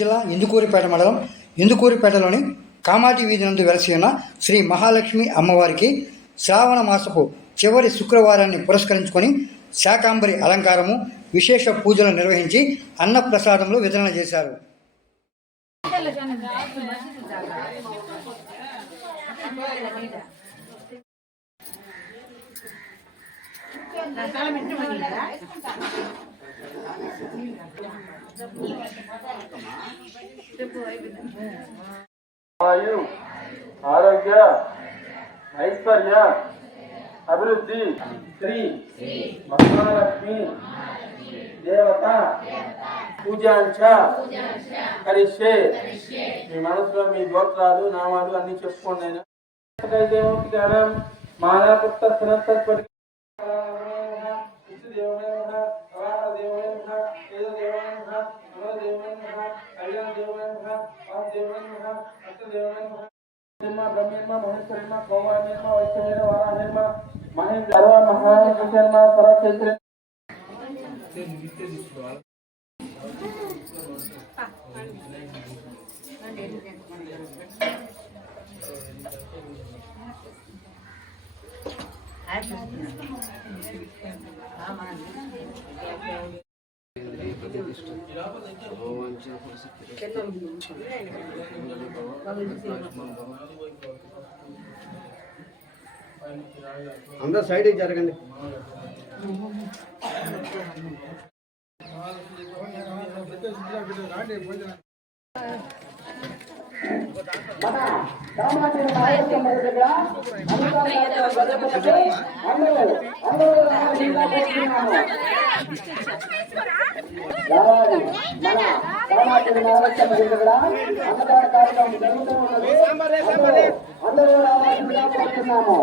జిల్లా ఇందుకూరిపేట మండలం ఇందుకూరిపేటలోని కామాటి వీధి నందు వెలసి ఉన్న శ్రీ మహాలక్ష్మి అమ్మవారికి శ్రావణ మాసపు చివరి శుక్రవారాన్ని పురస్కరించుకొని శాకాంబరి అలంకారము విశేష పూజలు నిర్వహించి అన్నప్రసాదములు వితరణ చేశారు. ఆయు ఆరోగ్య ఐశ్వర్య అభివృద్ధి శ్రీ మహాలక్ష్మి దేవత పూజాంచ కరిష్యే. మీ మనసులో మీ గోత్రాలు నామాలు అన్ని చెప్పుకోండి. మాలాపుత్త సనత్పటి బ్రహ్మ మహేశ్వర కౌమార్మ వైష్ణవ వారాహిర్మ మహేంద్ర మహాశర్మ సరక్షేత్ర అందరూ సైడ్కి జరగండి. అందరూ రావాల్సిందిగా కోరుతున్నాము.